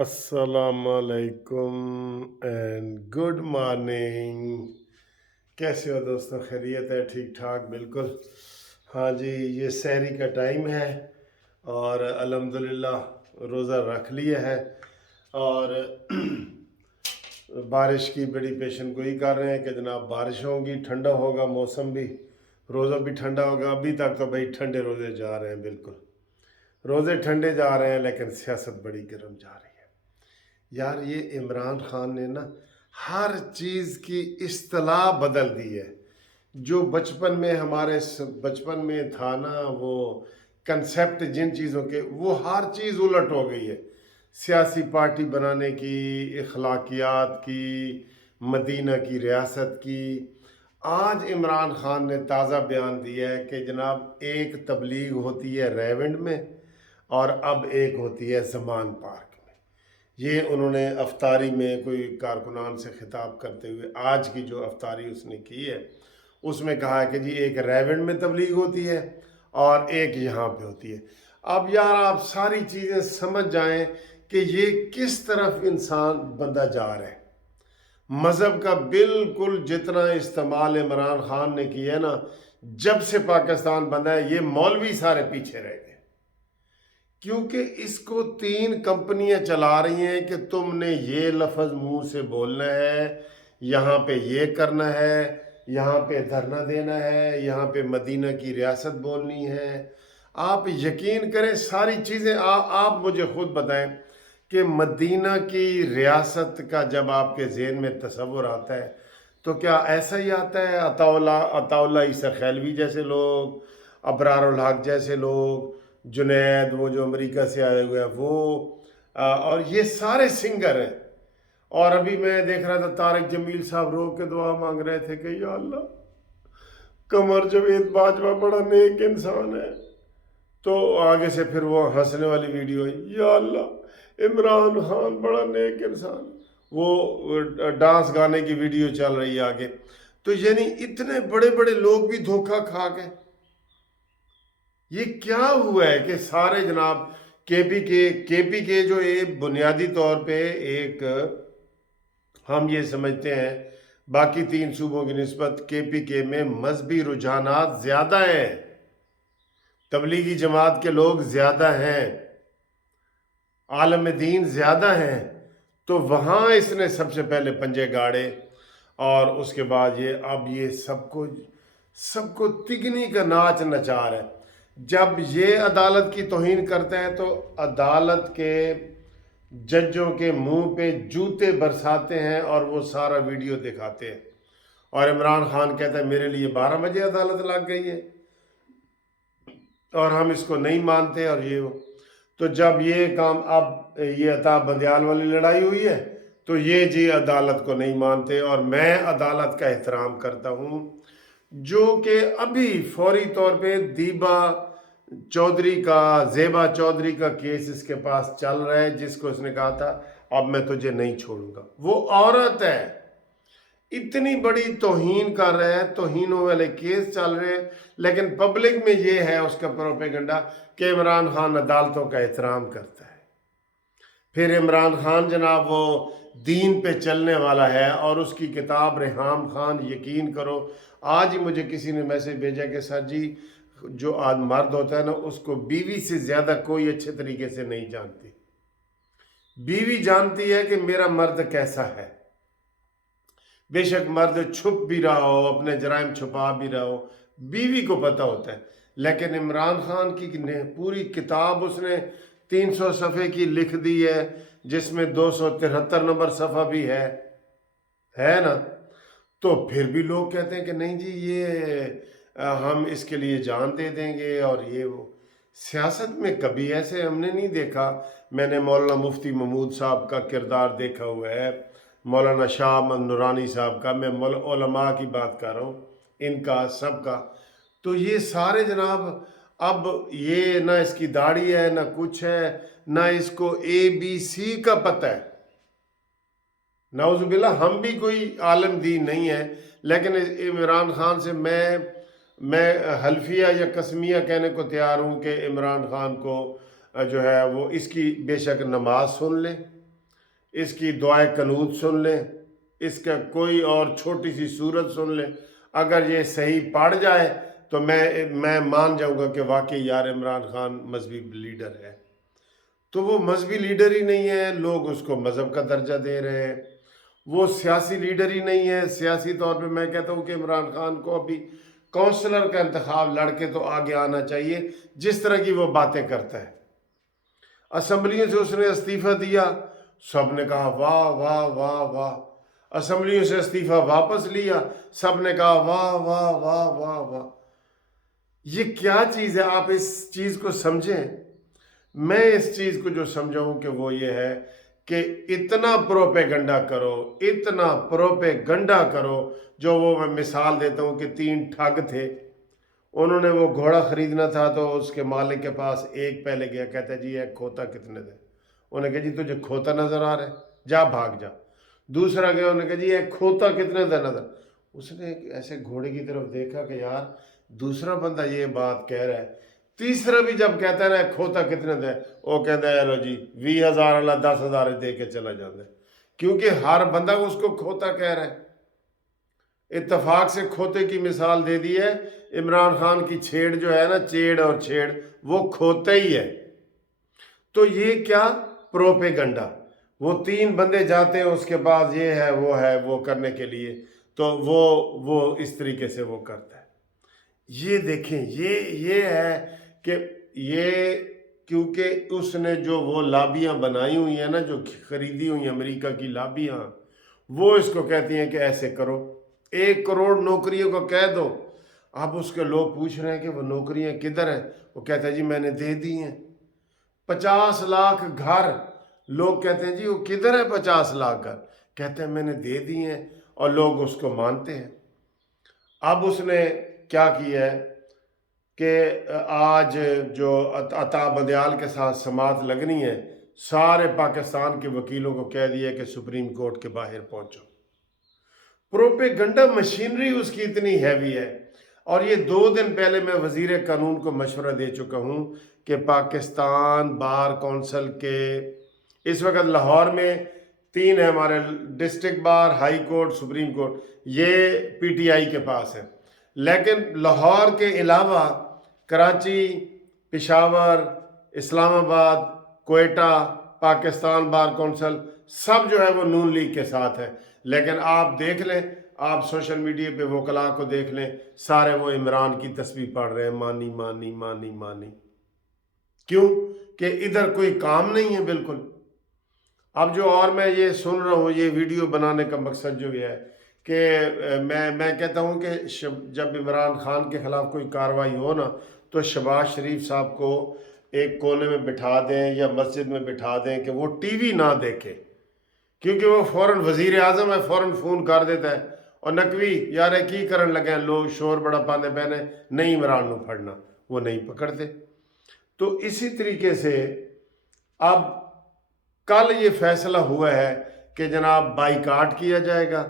अस्सलामुअलैकुम and good morning. कैसे हो दोस्तों? खैरियत है? ठीक ठाक बिल्कुल। हाँ जी, ये सहरी का टाइम है और अल्हम्दुलिल्लाह रोज़ा रख लिया है और बारिश की बड़ी पेशन गोई कर रहे हैं कि जनाब बारिश होगी, ठंडा होगा मौसम भी, रोज़ा भी ठंडा होगा। अभी तक तो भाई ठंडे रोज़े जा रहे हैं, बिल्कुल रोज़े ठंडे जा रहे हैं, लेकिन सियासत बड़ी गर्म जा रही है। यार ये इमरान खान ने ना हर चीज़ की इस्तिलाह बदल दी है। जो बचपन में हमारे बचपन में था ना, वो कंसेप्ट जिन चीज़ों के, वो हर चीज़ उलट हो गई है। सियासी पार्टी बनाने की, अखलाकियात की, मदीना की रियासत की। आज इमरान खान ने ताज़ा बयान दिया है कि जनाब एक तबलीग होती है रेवंड में और अब एक होती है ज़मान पार्क। ये उन्होंने अफ्तारी में कोई कारकुनान से खिताब करते हुए आज की जो अफ्तारी उसने की है उसमें कहा है कि जी एक रेवंड में तबलीग होती है और एक यहाँ पे होती है। अब यार आप सारी चीज़ें समझ जाएं कि ये किस तरफ इंसान बंदा जा रहा है। मज़हब का बिल्कुल जितना इस्तेमाल इमरान खान ने किया है ना, जब से पाकिस्तान बंदा है, ये मौलवी सारे पीछे रह गए, क्योंकि इसको 3 कंपनियां चला रही हैं कि तुमने ये लफ्ज़ मुंह से बोलना है, यहाँ पे ये करना है, यहाँ पे धरना देना है, यहाँ पे मदीना की रियासत बोलनी है। आप यकीन करें सारी चीज़ें आप मुझे खुद बताएं कि मदीना की रियासत का जब आपके ज़हन में तस्वुर आता है तो क्या ऐसा ही आता है? अताउल्ला ईसा खैलवी जैसे लोग, अबरारुल हक जैसे लोग, जुनैद वो जो अमेरिका से आए हुए हैं वो, और ये सारे सिंगर हैं। और अभी मैं देख रहा था तारिक जमील साहब रो के दुआ मांग रहे थे कि या अल्लाह, कमर जवेद बाजवा बड़ा नेक इंसान है। तो आगे से फिर वो हंसने वाली वीडियो है, या अल्लाह इमरान खान बड़ा नेक इंसान। वो डांस गाने की वीडियो चल रही है आगे। तो यानी इतने बड़े बड़े लोग भी धोखा खा गए। ये क्या हुआ है कि सारे जनाब केपी के जो एक बुनियादी तौर पे एक, हम ये समझते हैं बाकी 3 सूबों की निस्बत केपी के में मजहबी रुझानात ज़्यादा हैं, तबलीगी जमात के लोग ज़्यादा हैं, आलम दीन ज़्यादा हैं। तो वहाँ इसने सबसे पहले पंजे गाड़े और उसके बाद ये अब ये सबको सबको तिगनी का नाच नचा रहा है। जब ये अदालत की तौहीन करता है तो अदालत के जजों के मुंह पे जूते बरसाते हैं और वो सारा वीडियो दिखाते हैं। और इमरान खान कहता है मेरे लिए 12 बजे अदालत लग गई है और हम इसको नहीं मानते और ये वो। तो जब ये काम, अब ये अता बंदियाल वाली लड़ाई हुई है तो ये जी अदालत को नहीं मानते और मैं अदालत का एहतराम करता हूँ, जो कि अभी फौरी तौर पे दीबा चौधरी का, जेबा चौधरी का केस इसके पास चल रहा है, जिसको इसने कहा था अब मैं तुझे नहीं छोड़ूंगा। वो औरत है, इतनी बड़ी तौहीन कर रहे हैं, तौहीनों वाले केस चल रहे हैं, लेकिन पब्लिक में ये है उसका प्रोपेगेंडा कि इमरान खान अदालतों का एहतराम करता है। फिर इमरान खान जनाब वो दीन पे चलने वाला है और उसकी किताब रेहाम खान, यकीन करो आज ही मुझे किसी ने मैसेज भेजा कि सर जी जो आज मर्द होता है ना उसको बीवी से ज़्यादा कोई अच्छे तरीके से नहीं जानती। बीवी जानती है कि मेरा मर्द कैसा है। बेशक मर्द छुप भी रहा हो, अपने जराइम छुपा भी रहा हो, बीवी को पता होता है। लेकिन इमरान खान की पूरी किताब उसने 300 सफ़े की लिख दी है, जिसमें 273 नंबर सफ़ा भी है ना। तो फिर भी लोग कहते हैं कि नहीं जी ये हम इसके लिए जान दे देंगे और ये वो। सियासत में कभी ऐसे हमने नहीं देखा। मैंने मौलाना मुफ्ती महमूद साहब का किरदार देखा हुआ है, मौलाना शाह अहमद नूरानी साहब का, मैं उलमा की बात कर रहा हूँ, इनका सबका। तो ये सारे जनाब अब ये ना इसकी दाढ़ी है ना कुछ है, ना इसको ABC का पता है। नाउजुबिल्ला, हम भी कोई आलम दीन नहीं है, लेकिन इमरान खान से मैं हल्फिया या कसमिया कहने को तैयार हूँ कि इमरान खान को जो है वो इसकी बेशक नमाज सुन ले, इसकी दुआए कनूत सुन लें, इसका कोई और छोटी सी सूरत सुन लें, अगर ये सही पढ़ जाए तो मैं मान जाऊंगा कि वाकई यार इमरान खान मजहबी लीडर है। तो वो मजहबी लीडर ही नहीं है, लोग उसको मज़हब का दर्जा दे रहे हैं। वो सियासी लीडर ही नहीं है। सियासी तौर पे मैं कहता हूँ कि इमरान खान को अभी काउंसलर का इंतखाब लड़के तो आगे आना चाहिए, जिस तरह की वो बातें करता है। असम्बलियों से उसने इस्तीफा दिया, सब ने कहा वाह वाह वाह वाह। असम्बलियों से इस्तीफा वापस लिया, सब ने कहा वाह वाह वाह वाह वाह। ये क्या चीज़ है, आप इस चीज़ को समझें। मैं इस चीज़ को जो समझा हूँ कि वो ये है कि इतना प्रोपेगंडा करो, इतना प्रोपेगंडा करो। जो वो मैं मिसाल देता हूँ कि 3 ठग थे, उन्होंने वो घोड़ा ख़रीदना था तो उसके मालिक के पास एक पहले गया, कहता है जी एक खोता कितने दे। उन्होंने कहा जी तुझे खोता नज़र आ रहा है, जा भाग जा। दूसरा गया, उन्होंने कहा जी एक खोता कितने दे नज़र। उसने ऐसे घोड़े की तरफ देखा कि यार दूसरा बंदा ये बात कह रहा है। तीसरा भी जब कहता है ना खोता कितने दे, वो कहता है लो जी 20,000 अल्लाह 10,000 दे के चला जाता है, क्योंकि हर बंदा उसको खोता कह रहा है। इत्तफाक से खोते की मिसाल दे दी है। इमरान खान की छेड़ जो है ना, चेड़ और छेड़, वो खोते ही है। तो ये क्या प्रोपेगंडा। वो 3 बंदे जाते हैं उसके बाद ये है वो करने के लिए, तो वो इस तरीके से वो करता है। ये देखें, ये है कि ये, क्योंकि उसने जो वो लाबियाँ बनाई हुई हैं ना, जो खरीदी हुई अमेरिका की लाबियाँ, वो इसको कहती हैं कि ऐसे करो, 1 करोड़ नौकरियों को कह दो। अब उसके लोग पूछ रहे हैं कि वो नौकरियां किधर हैं। वो कहता है जी मैंने दे दी हैं। 50 लाख घर, लोग कहते हैं जी वो किधर है 50 लाख घर, कहते हैं मैंने दे दी हैं, और लोग उसको मानते हैं। अब उसने क्या किया है कि आज जो अता बंदयाल के साथ समात लगनी है, सारे पाकिस्तान के वकीलों को कह दिया कि सुप्रीम कोर्ट के बाहर पहुंचो। प्रोपेगंडा मशीनरी उसकी इतनी हैवी है। और ये 2 दिन पहले मैं वजीर कानून को मशवरा दे चुका हूँ कि पाकिस्तान बार कौंसिल के इस वक्त लाहौर में 3 है हमारे, district bar, high court, supreme court, ये पीटीआई के पास है। लेकिन लाहौर के अलावा कराची, पेशावर, इस्लामाबाद, कोयटा, पाकिस्तान बार कौंसिल सब जो है वो नून लीग के साथ है। लेकिन आप देख लें, आप सोशल मीडिया पे वकला को देख लें, सारे वो इमरान की तस्वीर पढ़ रहे हैं, मानी मानी मानी मानी। क्यों कि इधर कोई काम नहीं है बिल्कुल। अब जो और मैं ये सुन रहा हूँ, ये वीडियो बनाने का मकसद जो है कि मैं कहता हूँ कि जब इमरान खान के ख़िलाफ़ कोई कार्रवाई हो ना, तो शहबाज शरीफ साहब को एक कोने में बिठा दें या मस्जिद में बिठा दें कि वो टीवी ना देखे, क्योंकि वो फ़ौरन वज़ीर आज़म है, फ़ौरन फ़ोन कर देता है और नकवी यार की करन लगे, लोग शोर बड़ा पाते बहने नहीं इमरान को फड़ना, वो नहीं पकड़ते। तो इसी तरीके से अब कल ये फैसला हुआ है कि जनाब बाइकाट किया जाएगा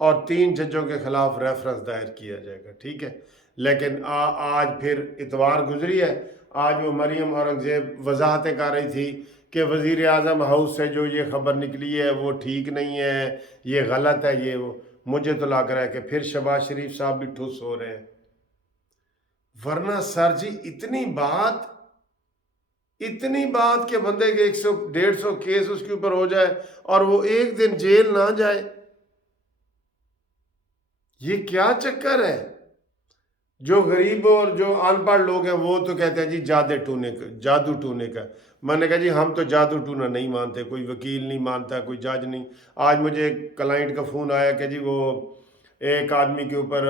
और 3 जजों के खिलाफ रेफरेंस दायर किया जाएगा, ठीक है। लेकिन आज फिर इतवार गुजरी है, आज वो मरियम औरंगज़ेब वजाहतें कर रही थी कि वज़ीर आज़म हाउस से जो ये खबर निकली है वो ठीक नहीं है, ये गलत है, ये वो। मुझे तो लग रहा है कि फिर शहबाज शरीफ साहब भी ठुस हो रहे हैं। वरना सर जी इतनी बात के बंदे के 100-150 केस उसके ऊपर हो जाए और वो एक दिन जेल ना जाए, ये क्या चक्कर है। जो गरीब और जो अनपढ़ लोग हैं वो तो कहते हैं जी जादू टूने का। मैंने कहा जी हम तो जादू टूना नहीं मानते, कोई वकील नहीं मानता, कोई जज नहीं। आज मुझे एक क्लाइंट का फ़ोन आया कि जी वो एक आदमी के ऊपर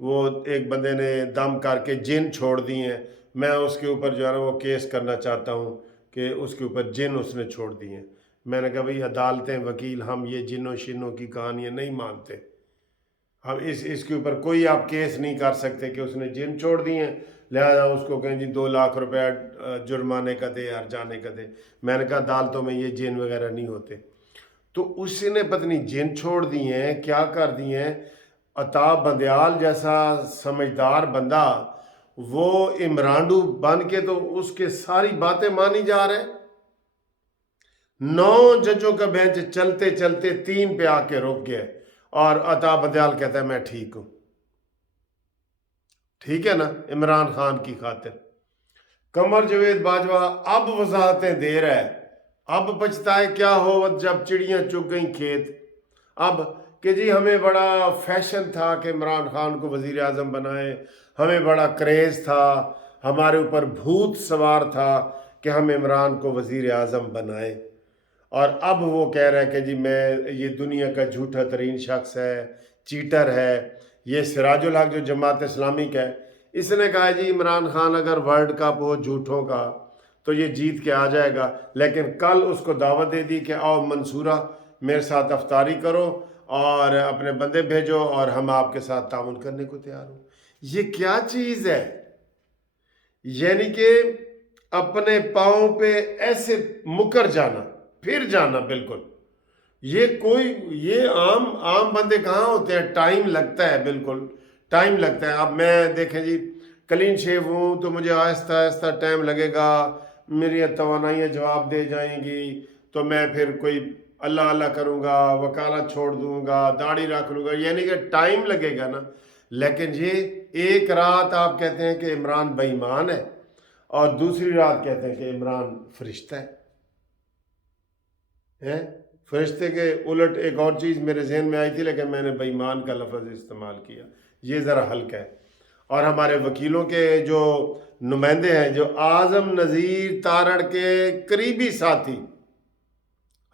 वो एक बंदे ने दम करके जिन छोड़ दी हैं, मैं उसके ऊपर जो है ना वो केस करना चाहता हूँ कि उसके ऊपर जिन उसने छोड़ दी हैं। मैंने कहा भाई अदालतें, वकील, हम ये जिनों शिनों की कहानियाँ नहीं मानते। हम इसके ऊपर कोई आप केस नहीं कर सकते कि उसने जिन छोड़ दिए हैं, लिहाजा उसको कहें जी 2 लाख रुपया जुर्माने का दे, हर्जाने का दे। मैंने कहा अदालतों में ये जिन वगैरह नहीं होते। तो उसने पत्नी जिन छोड़ दिए हैं, क्या कर दिए हैं। अता बंदयाल जैसा समझदार बंदा वो इमरानडू बन के तो उसके सारी बातें मानी जा रहे हैं। 9 जजों का बेंच चलते चलते 3 पे आके रुक गया और अता बदयाल कहता है मैं ठीक हूं। ठीक है ना, इमरान खान की खातिर। कमर जावेद बाजवा अब वजाहतें दे रहा है, अब पछताए क्या होवत जब चिड़ियां चुग गई खेत। अब कि जी हमें बड़ा फैशन था कि इमरान खान को वजीर आज़म बनाए, हमें बड़ा क्रेज़ था, हमारे ऊपर भूत सवार था कि हम इमरान को वजीर आज़म बनाए। और अब वो कह रहा है कि जी मैं ये दुनिया का झूठा तरीन शख्स है, चीटर है। ये सिराजुल हक जो जमात इस्लामी का है, इसने कहा है जी इमरान खान अगर वर्ल्ड कप हो झूठों का तो ये जीत के आ जाएगा, लेकिन कल उसको दावत दे दी कि आओ मंसूरा मेरे साथ अफ्तारी करो और अपने बंदे भेजो और हम आपके साथ ताउन करने को तैयार हो। ये क्या चीज़ है? यानी कि अपने पाँव पे ऐसे मुकर जाना, फिर जाना बिल्कुल। ये आम आम बंदे कहाँ होते हैं? टाइम लगता है, बिल्कुल टाइम लगता है। अब मैं देखें जी क्लीन शेव हूँ तो मुझे आहिस्ता आहिस्ता टाइम लगेगा, मेरी तवानाइयाँ जवाब दे जाएंगी, तो मैं फिर कोई अल्लाह अल्लाह करूँगा, वकालत छोड़ दूँगा, दाढ़ी रख लूँगा, यानी कि टाइम लगेगा ना। लेकिन ये एक रात आप कहते हैं कि इमरान बेईमान है और दूसरी रात कहते हैं कि इमरान फरिश्ता है। फरिश्ते के उलट एक और चीज़ मेरे जहन में आई थी, लेकिन मैंने बेईमान का लफ्ज़ इस्तेमाल किया, ये ज़रा हल्का है। और हमारे वकीलों के जो नुमाइंदे हैं, जो आज़म नज़ीर तारड़ के करीबी साथी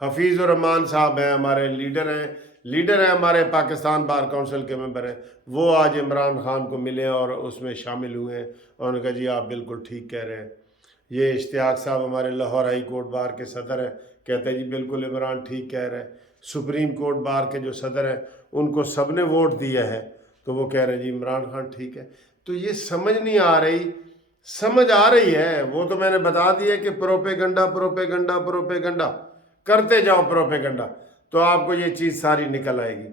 हफीज़ुर रहमान साहब हैं, हमारे लीडर हैं हमारे पाकिस्तान बार काउंसिल के मेंबर हैं, वो आज इमरान खान को मिले और उसमें शामिल हुए हैं और उन्होंने कहा जी आप बिल्कुल ठीक कह रहे हैं। ये इश्तियाक साहब हमारे लाहौर हाई कोर्ट बार के सदर हैं, कहते हैं जी बिल्कुल इमरान ठीक कह रहे हैं। सुप्रीम कोर्ट बार के जो सदर हैं उनको सब ने वोट दिया है, तो वो कह रहे हैं जी इमरान खान ठीक है। तो ये समझ नहीं आ रही, समझ आ रही है वो तो मैंने बता दिया कि प्रोपेगंडा प्रोपेगंडा प्रोपेगंडा करते जाओ प्रोपेगंडा, तो आपको ये चीज़ सारी निकल आएगी।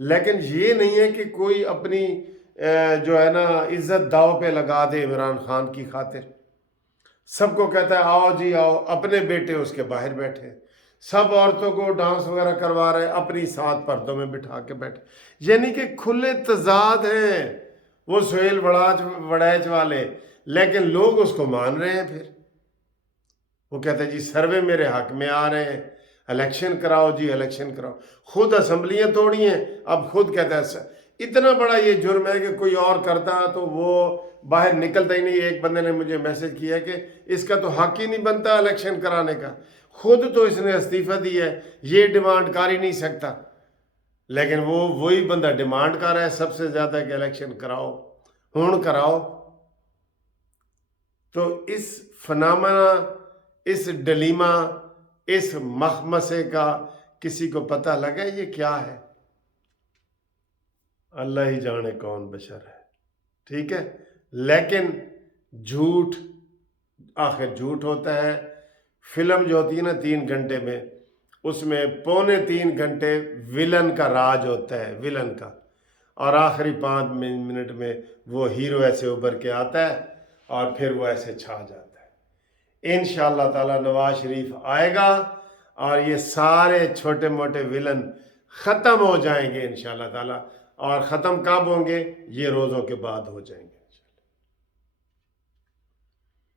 लेकिन ये नहीं है कि कोई अपनी जो है ना इज्जत दाव पे लगा दे इमरान खान की खातिर। सबको कहता है आओ जी आओ, अपने बेटे उसके बाहर बैठे, सब औरतों को डांस वगैरह करवा रहे, अपनी साथ पर्दों में बिठा के बैठे, यानी कि खुले तजाद हैं वो सुहेल वड़ैच वाले, लेकिन लोग उसको मान रहे हैं। फिर वो कहते हैं जी सर्वे मेरे हक में आ रहे हैं, इलेक्शन कराओ जी इलेक्शन कराओ। खुद असम्बलियाँ तोड़ी हैं, अब खुद कहता है इतना बड़ा ये जुर्म है कि कोई और करता तो वो बाहर निकलता ही नहीं। एक बंदे ने मुझे मैसेज किया कि इसका तो हक ही नहीं बनता इलेक्शन कराने का, खुद तो इसने इस्तीफा दिया है, ये डिमांड कर ही नहीं सकता, लेकिन वो वही बंदा डिमांड कर रहा है सबसे ज़्यादा कि इलेक्शन कराओ, हुण कराओ। तो इस फनामना, इस डलीमा, इस मखमसे का किसी को पता लगा ये क्या है? अल्लाह ही जाने कौन बशर है, ठीक है। लेकिन झूठ आखिर झूठ होता है। फिल्म जो होती है ना 3 घंटे में, उसमें पौने 3 घंटे विलन का राज होता है, विलन का, और आखिरी 5 मिनट में वो हीरो ऐसे उभर के आता है और फिर वो ऐसे छा जाता है। इंशाअल्लाह ताला नवाज शरीफ आएगा और ये सारे छोटे मोटे विलन ख़त्म हो जाएंगे इंशाअल्लाह ताला। और ख़त्म कब होंगे? ये रोज़ों के बाद हो जाएंगे।